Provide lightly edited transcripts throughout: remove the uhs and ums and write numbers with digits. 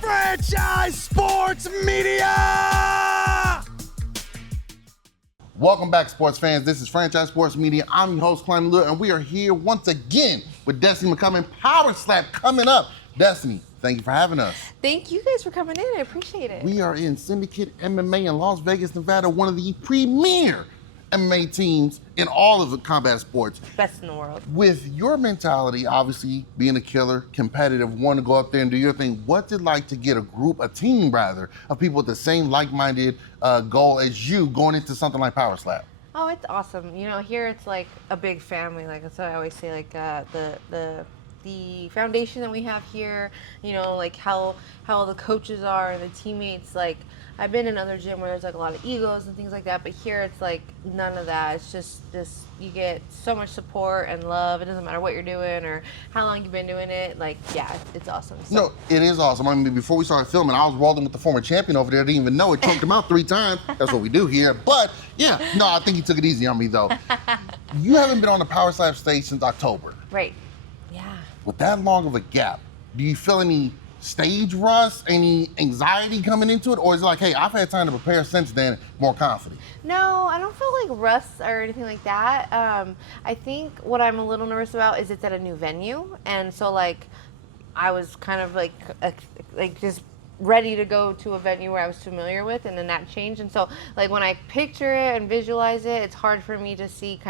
Franchise Sports Media! Welcome back, sports fans. This is Franchise Sports Media. I'm your host, Kalani, and we are here once again with Destiny McCubbin. Power Slap coming up. Destiny, thank you for having us. Thank you guys for coming in. I appreciate it. We are in Syndicate MMA in Las Vegas, Nevada, one of the premier MMA teams in all of the combat sports. Best in the world. With your mentality, obviously being a killer, competitive, wanting to go up there and do your thing, what's it like to get a team of people with the same like-minded goal as you going into something like Power Slap? Oh, it's awesome. You know, here it's like a big family. Like that's what I always say. Like the foundation that we have here. You know, like how the coaches are, the teammates. Like I've been in other gym where there's like a lot of egos and things like that, but here it's like none of that. It's just you get so much support and love. It doesn't matter what you're doing or how long you've been doing it. Like, yeah, it's awesome. So. No, it is awesome. I mean, before we started filming, I was rolling with the former champion over there. I didn't even know it. Choked him out 3 times. That's what we do here. But yeah, no, I think he took it easy on me though. You haven't been on the Power Slap stage since October. Right. Yeah. With that long of a gap, do you feel any stage rust, any anxiety coming into it? Or is it like, hey, I've had time to prepare since then, more confident? No, I don't feel like rust or anything like that. I think what I'm a little nervous about is it's at a new venue. And so like, I was kind of like just ready to go to a venue where I was familiar with, and then that changed. And so like when I picture it and visualize it, it's hard for me to see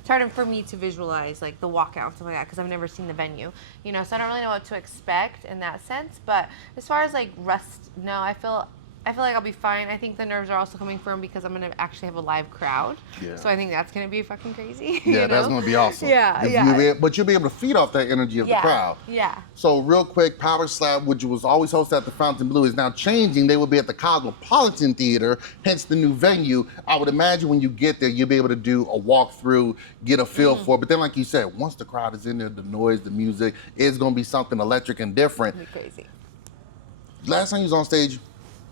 it's hard for me to visualize like the walkout and stuff like that because I've never seen the venue, you know, so I don't really know what to expect in that sense. But as far as like rust, no, I feel like I'll be fine. I think the nerves are also coming from because I'm going to actually have a live crowd. Yeah. So I think that's going to be fucking crazy. Yeah, that's going to be awesome. Yeah. But you'll be able to feed off that energy of the crowd. Yeah. So real quick, Power Slap, which was always hosted at the Fontainebleau, is now changing. They will be at the Cosmopolitan Theater, hence the new venue. I would imagine when you get there, you'll be able to do a walkthrough, get a feel for it. But then like you said, once the crowd is in there, the noise, the music, it's going to be something electric and different. It'll be crazy. Last time you was on stage,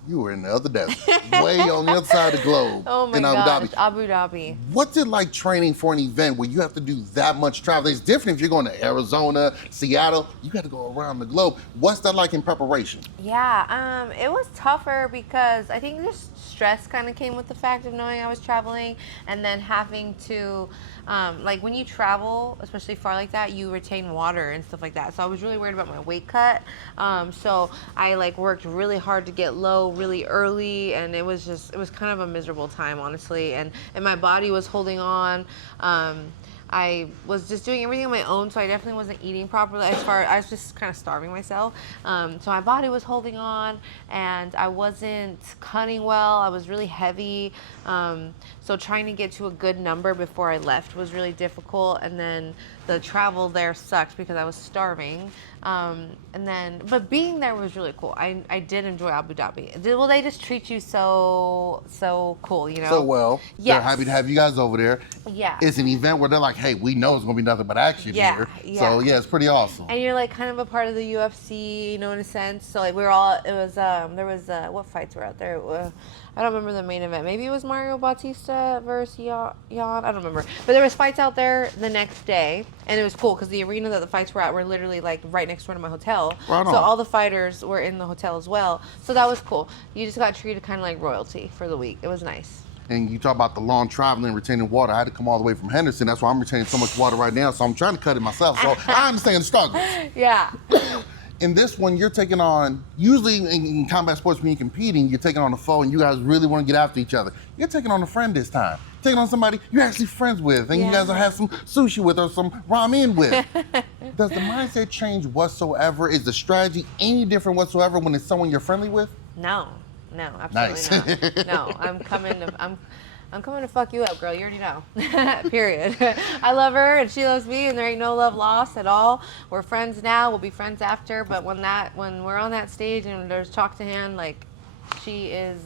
you were in the other desert, way on the other side of the globe in Abu Dhabi. Abu Dhabi. What's it like training for an event where you have to do that much travel? It's different if you're going to Arizona, Seattle. You got to go around the globe. What's that like in preparation? Yeah, it was tougher because I think just stress kind of came with the fact of knowing I was traveling and then having to, like when you travel, especially far like that, you retain water and stuff like that. So I was really worried about my weight cut. So I like worked really hard to get low really early, and it was kind of a miserable time, honestly, and my body was holding on. I was just doing everything on my own, so I definitely wasn't eating properly. I was just kind of starving myself. So my body was holding on, and I wasn't cutting well. I was really heavy. So trying to get to a good number before I left was really difficult. And then the travel there sucked because I was starving. But being there was really cool. I did enjoy Abu Dhabi. Well, they just treat you so cool, you know? So well. Yes. They're happy to have you guys over there. Yeah. It's an event where they're like, hey, we know it's going to be nothing but action here. Yeah. So yeah, it's pretty awesome. And you're like kind of a part of the UFC, you know, in a sense. So like there was what fights were out there? I don't remember the main event. Maybe it was Mario Bautista versus Jan. I don't remember. But there was fights out there the next day, and it was cool because the arena that the fights were at were literally like right next door to my hotel. Right on. So all the fighters were in the hotel as well. So that was cool. You just got treated kind of like royalty for the week. It was nice. And you talk about the long traveling, retaining water. I had to come all the way from Henderson. That's why I'm retaining so much water right now. So I'm trying to cut it myself. So I understand the struggle. Yeah. In this one, you're taking on, usually in combat sports when you're competing, you're taking on a foe and you guys really want to get after each other. You're taking on a friend this time. Taking on somebody you're actually friends with and you guys will have some sushi with or some ramen with. Does the mindset change whatsoever? Is the strategy any different whatsoever when it's someone you're friendly with? No, absolutely not. No, I'm coming to fuck you up, girl. You already know. Period. I love her and she loves me and there ain't no love lost at all. We're friends now. We'll be friends after. But when we're on that stage and there's talk to hand, like she is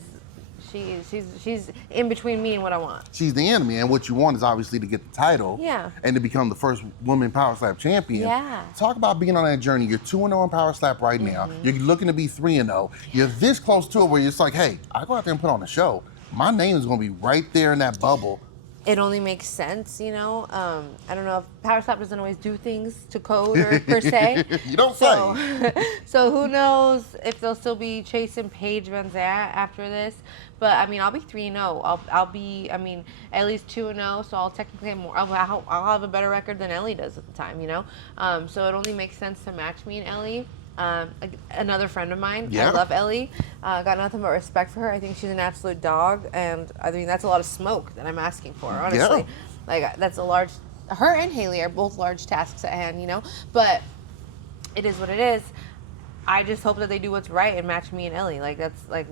She's in between me and what I want. She's the enemy, and what you want is obviously to get the title. Yeah. And to become the first woman Power Slap champion. Yeah. Talk about being on that journey. You're 2-0 in Power Slap right now. You're looking to be 3-0. You're this close to it where it's like, hey, I go out there and put on a show. My name is going to be right there in that bubble. It only makes sense, you know. I don't know if Power Slap doesn't always do things to code or per se. You don't say. So who knows if they'll still be chasing Paige Van Zant after this? But I mean, I'll be 3-0. I'll be, I mean, Ellie's 2-0, so I'll technically have more. I'll have a better record than Ellie does at the time, you know. So it only makes sense to match me and Ellie. Another friend of mine, I love Ellie. Got nothing but respect for her. I think she's an absolute dog, and I think that's a lot of smoke that I'm asking for, honestly. Yeah. Like, that's a large, her and Haley are both large tasks at hand, you know? But it is what it is. I just hope that they do what's right and match me and Ellie. Like, that's like,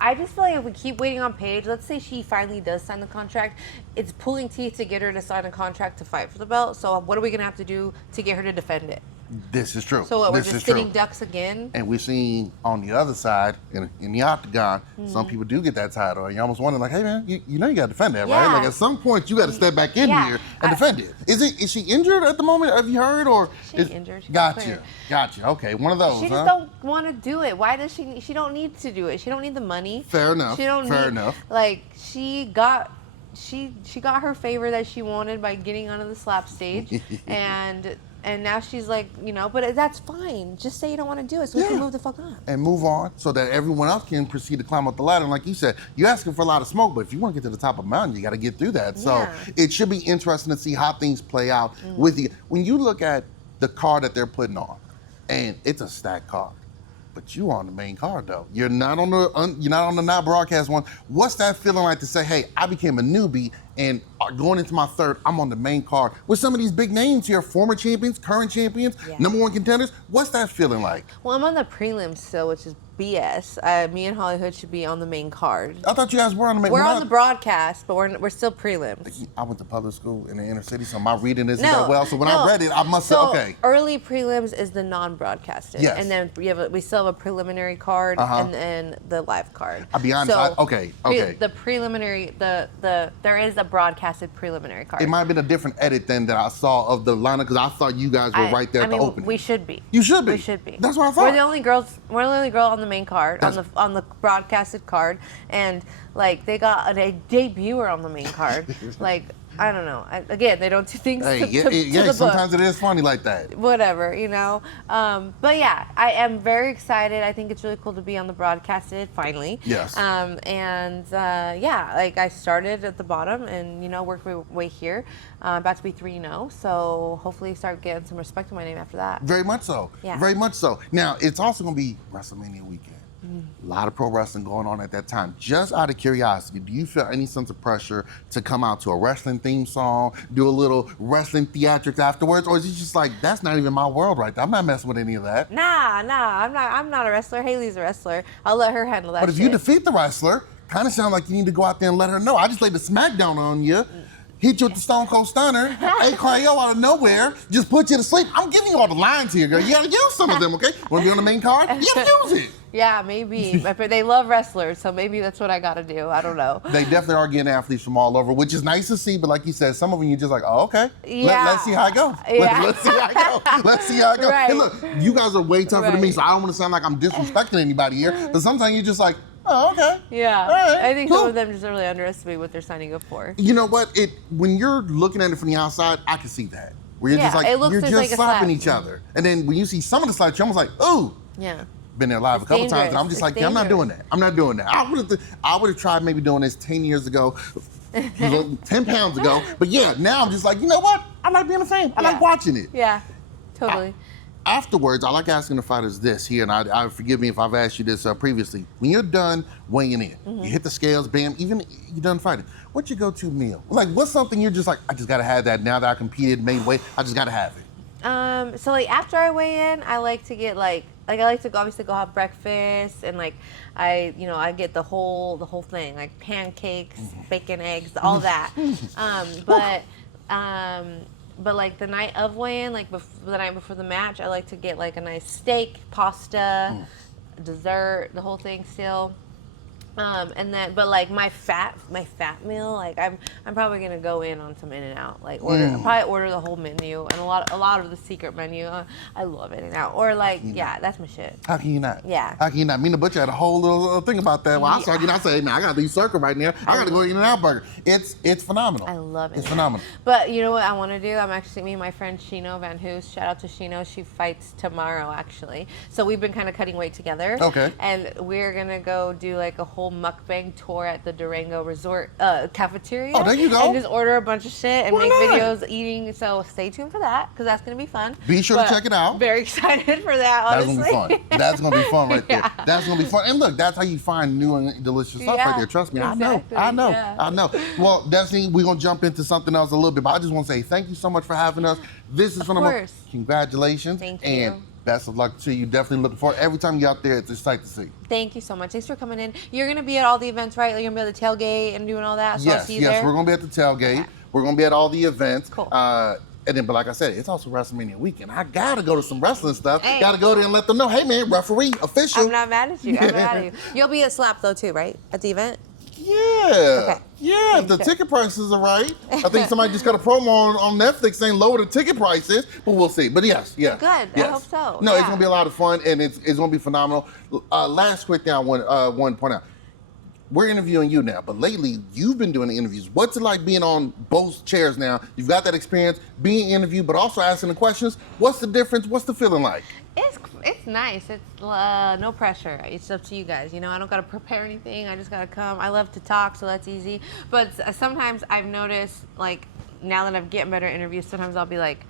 I just feel like if we keep waiting on Paige, let's say she finally does sign the contract, it's pulling teeth to get her to sign a contract to fight for the belt. So what are we going to have to do to get her to defend it? This is true. So what, we're just sitting ducks again? And we're seeing on the other side, in the octagon, some people do get that title. And you almost wonder, like, hey, man, you know you got to defend that, right? Like, at some point, you got to step back in here and defend it. Is she injured at the moment? Have you heard? Or she's injured. Gotcha. Okay, one of those, She just don't want to do it. Why does she don't need to do it. She don't need the money. Fair enough. Fair enough. Like, she got her favor that she wanted by getting onto the slap stage. And now she's like, you know, but that's fine. Just say you don't want to do it so we can move the fuck on. And move on so that everyone else can proceed to climb up the ladder. And like you said, you're asking for a lot of smoke, but if you want to get to the top of the mountain, you got to get through that. So it should be interesting to see how things play out with you. When you look at the card that they're putting on, and it's a stacked card, but you on the main card though. You're not on the not broadcast one. What's that feeling like to say, hey, I became a newbie and going into my third, I'm on the main card with some of these big names here, former champions, current champions, #1 contenders. What's that feeling like? Well, I'm on the prelims still, which is BS. Me and Hollywood should be on the main card. I thought you guys were on the main. We're on the broadcast, but we're still prelims. I went to public school in the inner city, so my reading isn't that well. So when I read it, I must say, okay. Early prelims is the non-broadcasted, and then we still have a preliminary card and then the live card. I'll be honest. Okay. The preliminary, there is a broadcasted preliminary card. It might have been a different edit than that I saw of the lineup because I thought you guys were right there at the opening. We should be. You should be. We should be. That's what I thought. We're the only girls. We're the only girl on the main card, on the broadcasted card, and like they got a debuter on the main card. Like, I don't know. Again, they don't do things to the sometimes book. it is funny like that. Whatever, you know. But yeah, I am very excited. I think it's really cool to be on the broadcasted finally. Yes. Like I started at the bottom and, you know, worked my way here. About to be 3-0, so hopefully start getting some respect to my name after that. Very much so. Yeah. Very much so. Now, it's also going to be WrestleMania weekend. A lot of pro wrestling going on at that time. Just out of curiosity, do you feel any sense of pressure to come out to a wrestling theme song, do a little wrestling theatrics afterwards, or is it just like, that's not even my world right there? I'm not messing with any of that. Nah, I'm not a wrestler. Haley's a wrestler. I'll let her handle that. But if you defeat the wrestler, kind of sound like you need to go out there and let her know. I just laid the smackdown on you. Hit you with the Stone Cold Stunner, AKO out of nowhere, just put you to sleep. I'm giving you all the lines here, girl. You gotta use some of them, okay? Want to be on the main card? You gotta use it. Yeah, maybe. But they love wrestlers, so maybe that's what I gotta do. I don't know. They definitely are getting athletes from all over, which is nice to see, but like you said, some of them you're just like, oh, okay. Let's see how it goes. Yeah. Let's see how it goes. Let's see how it goes. Right. Hey, look, you guys are way tougher than me, so I don't want to sound like I'm disrespecting anybody here, but sometimes you're just like, oh, okay. Yeah. All right, I think cool. some of them just really underestimate what they're signing up for. You know what? When you're looking at it from the outside, I can see that. Where you're just like, you're just like slapping each other. And then when you see some of the slaps, you're almost like, ooh. Yeah. Been there live a couple times, and I'm just like, yeah, I'm not doing that. I'm not doing that. I would have tried maybe doing this 10 years ago, 10 pounds ago. But yeah, now I'm just like, you know what? I like being a fan. I like watching it. Yeah, totally. Afterwards, I like asking the fighters this here, and I forgive me if I've asked you this previously. When you're done weighing in, you hit the scales, bam, even you're done fighting, what's your go-to meal? Like, what's something you're just like, I just gotta have that now that I competed, made weight, I just gotta have it? So like after I weigh in, I like to get I like to obviously go have breakfast, and like I get the whole thing, like pancakes, bacon, eggs, all that. But like the night of weigh-in, like the night before the match, I like to get like a nice steak, pasta, dessert, the whole thing still. And then, but like my fat meal, like I'm probably gonna go in on some In-N-Out, like I'll probably order the whole menu and a lot of the secret menu. I love In-N-Out, or like that's my shit. How can you not? Yeah. How can you not? Me and the butcher had a whole little thing about that. Well, I saw you, I said, man, I got to leave Circle right now. I got to go eat In-N-Out burger. It's phenomenal. I love it. It's phenomenal. But you know what I want to do? I'm actually meeting my friend Shino Van Hoos. Shout out to Shino. She fights tomorrow actually. So we've been kind of cutting weight together. Okay. And we're gonna go do like a whole mukbang tour at the Durango Resort cafeteria. Oh, there you go. And just order a bunch of shit and Why make not? videos eating. So stay tuned for that because that's gonna be fun. Be sure to check it out. Very excited for that. Honestly. That's gonna be fun. That's gonna be fun right there. Yeah. That's gonna be fun. And look, that's how you find new and delicious stuff right there. Trust me, exactly. I know. Yeah. Well, Destiny, we're gonna jump into something else a little bit, but I just want to say thank you so much for having us. This is phenomenal. Congratulations. Thank you. And best of luck to you. Definitely looking forward. Every time you're out there, it's a sight to see. Thank you so much. Thanks for coming in. You're gonna be at all the events, right? Like you're gonna be at the tailgate and doing all that. So I'll see you there. Yes, we're gonna be at the tailgate. Okay. We're gonna be at all the events. Cool. And then, but like I said, it's also WrestleMania weekend. I gotta go to some wrestling stuff. Hey. Gotta go there and let them know, hey man, referee, official. I'm not mad at you. I'm not mad at you. You'll be at Slap though too, right? At the event? Yeah. Okay. Yeah, if the ticket prices are right. I think somebody just got a promo on Netflix saying lower the ticket prices, but we'll see. But yes. Good. Yes. I hope so. No, Yeah. it's gonna be a lot of fun and it's gonna be phenomenal. Last quick thing I want to point out. We're interviewing you now, but lately you've been doing the interviews. What's it like being on both chairs now? You've got that experience being interviewed, but also asking the questions. What's the difference? What's the feeling like? It's nice. It's no pressure. It's up to you guys. You know, I don't got to prepare anything. I just got to come. I love to talk, so that's easy. But sometimes I've noticed, like, now that I'm getting better at interviews, sometimes I'll be like,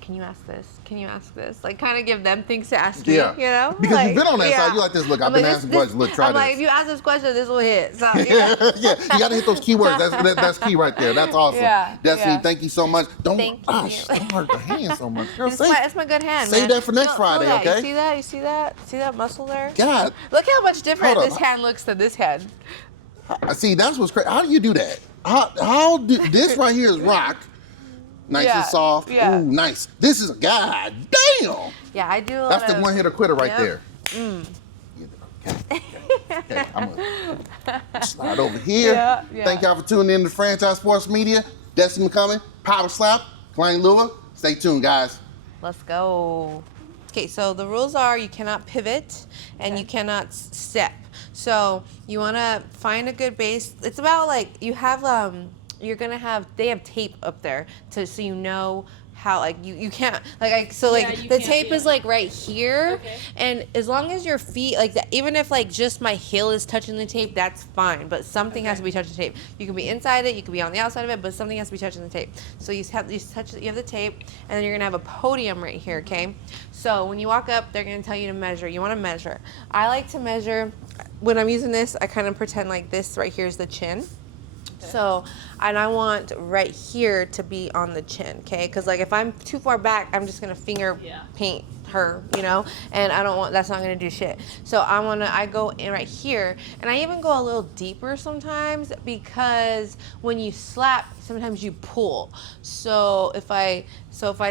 can you ask this? Can you ask this? Like, kind of give them things to ask me, you know? Because like, you've been on that side. You're like this, look, I've been asking questions. Look, try I'm this. like, if you ask this question, this will hit. So, yeah. Yeah, you got to hit those keywords. That's key right there. That's awesome. Yeah, Destiny, yeah. Thank you so much. Don't Thank hurt the hand so much. Girl, It's my good hand, save man. that for next Feel Friday, that. okay? You see that? You see that? See that muscle there? God. Look how much different Hold this up. hand looks than this hand. See, that's what's crazy. How do you do that? How do this right here is rock. Nice and soft. Yeah. Ooh, nice. This is god damn. Yeah, I do a lot That's the of... one hitter quitter right there. Mm. Okay, I'm gonna slide over here. Yeah. Thank y'all for tuning in to Franchise Sports Media. Destiny McCubbin, Power Slap, Kalani Lua. Stay tuned, guys. Let's go. Okay, so the rules are you cannot pivot and you cannot step. So you want to find a good base. It's about like you have they have tape up there so you know how like you can't the tape is like right here, and as long as your feet like that, even if like just my heel is touching the tape, that's fine, but something has to be touching the tape. You can be inside it, you can be on the outside of it, but something has to be touching the tape. So you have the tape, and then you're gonna have a podium right here. Okay, so when you walk up, they're gonna tell you to measure. You want to measure. I like to measure when I'm using this. I kind of pretend like this right here is the chin. So, and I want right here to be on the chin, okay? Because like if I'm too far back, I'm just gonna finger paint her, you know? And that's not gonna do shit. So I go in right here, and I even go a little deeper sometimes because when you slap, sometimes you pull. So if I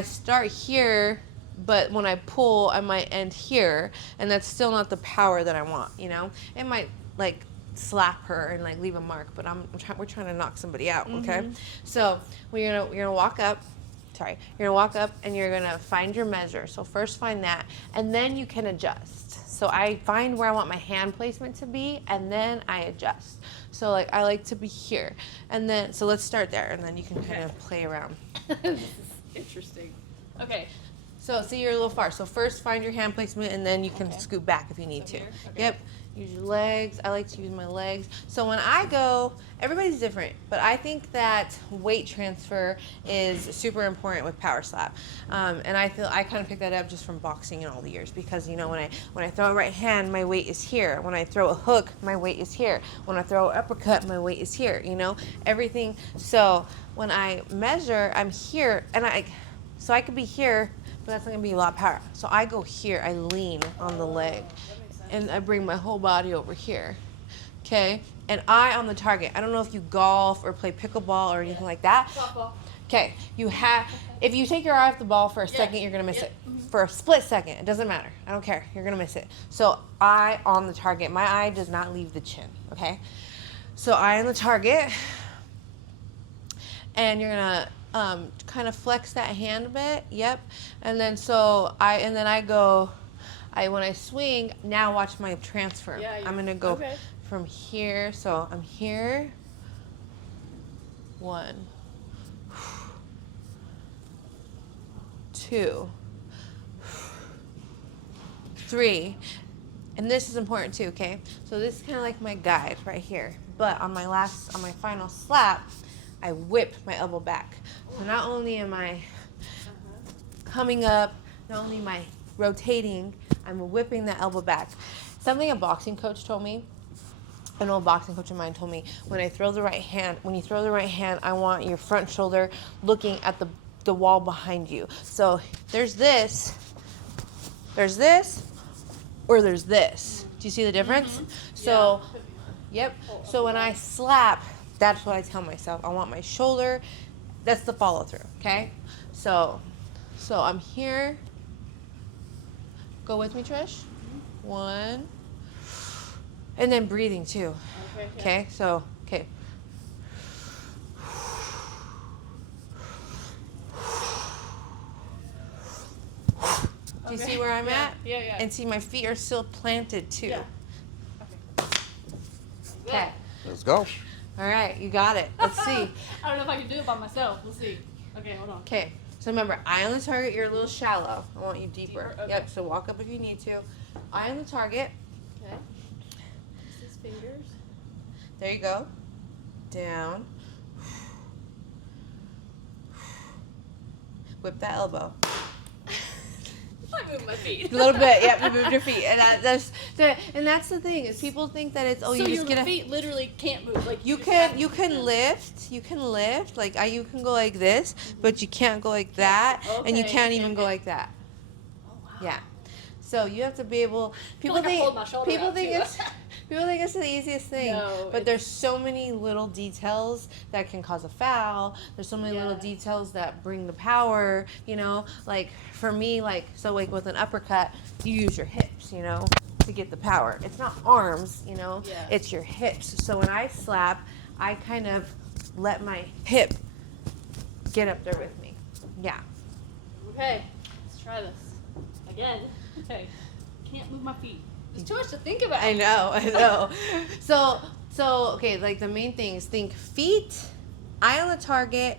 start here, but when I pull, I might end here, and that's still not the power that I want, you know? It might like slap her and like leave a mark, but we're trying to knock somebody out, okay? So you're gonna walk up. You're gonna walk up and you're gonna find your measure. So first find that, and then you can adjust. So I find where I want my hand placement to be, and then I adjust. So like I like to be here, and then so let's start there, and then you can kind of play around. This is interesting. Okay. So see, you're a little far. So first find your hand placement, and then you can scoot back if you need to. Here? Okay. Yep. Use your legs. I like to use my legs. So when I go, everybody's different, but I think that weight transfer is super important with power slap. And I kind of picked that up just from boxing in all the years, because you know when I throw a right hand, my weight is here. When I throw a hook, my weight is here. When I throw an uppercut, my weight is here. You know, everything. So when I measure, I'm here, and so I could be here, but that's not gonna be a lot of power. So I go here. I lean on the leg. And I bring my whole body over here, okay? And eye on the target. I don't know if you golf or play pickleball or anything like that. Softball. Okay, if you take your eye off the ball for a second, you're gonna miss it. For a split second, it doesn't matter. I don't care. You're gonna miss it. So eye on the target. My eye does not leave the chin. Okay. So eye on the target, and you're gonna kind of flex that hand a bit. Yep. And then when I swing, now watch my transfer. Yeah, I'm gonna go from here. So I'm here. 1, 2, 3, and this is important too. Okay, so this is kind of like my guide right here. But on my final slap, I whip my elbow back. So not only am I coming up, not only am I rotating, I'm whipping the elbow back. Something a boxing coach told me. An old boxing coach of mine told me, when you throw the right hand, I want your front shoulder looking at the wall behind you. So there's this, or there's this. Do you see the difference? So, yep. So when I slap, that's what I tell myself. I want my shoulder. That's the follow through. Okay. So I'm here. Go with me, Trish. 1. And then breathing too. Okay. So, okay. Do you see where I'm at? Yeah. And see my feet are still planted too. Yeah. Okay. Let's go. All right, you got it. Let's see. I don't know if I can do it by myself. We'll see. Okay, hold on. Okay. So remember, eye on the target, you're a little shallow. I want you deeper. Okay. Yep, so walk up if you need to. Eye on the target. Okay. His fingers. There you go. Down. Whip that elbow. I moved my feet. A little bit, yep, you moved your feet. And that's the thing, is people think that it's, So you just your get a... feet literally can't move. Like You just have can to lift, you can go like this, but you can't go like that, and you Okay, can't even okay. go like that. Oh, wow. Yeah. So you have to be able. People like I'm think holding my shoulder out, too. people think it's the easiest thing, No, but there's so many little details that can cause a foul. There's so many little Yeah. details that bring the power. You know, like for me, like with an uppercut, you use your hips. You know, to get the power. It's not arms. You know, Yeah. it's your hips. So when I slap, I kind of let my hip get up there with me. Yeah. Okay, let's try this again. Okay, can't move my feet. There's too much to think about. I know. So okay, like the main thing is think feet, eye on the target,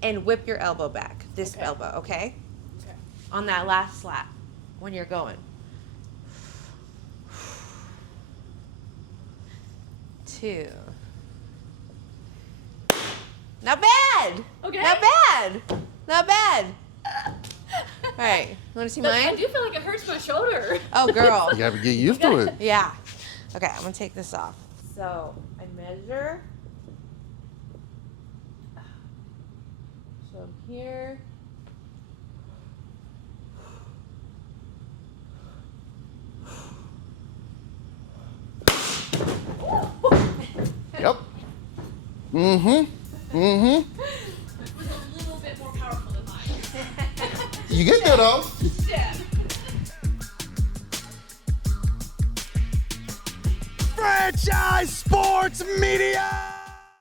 and whip your elbow back. This Okay. elbow, okay? Okay. On that last slap, when you're going. 2. Not bad. Okay. Not bad. Not bad. All right. You want to see I mine? do feel like it hurts my shoulder. Oh, girl. You gotta get used to it. Yeah. Okay, I'm gonna take this off. So I measure. So I'm here. Yep. Mm-hmm. Mm-hmm. It was a little bit more powerful than mine. You get there though. Yeah. Franchise Sports Media!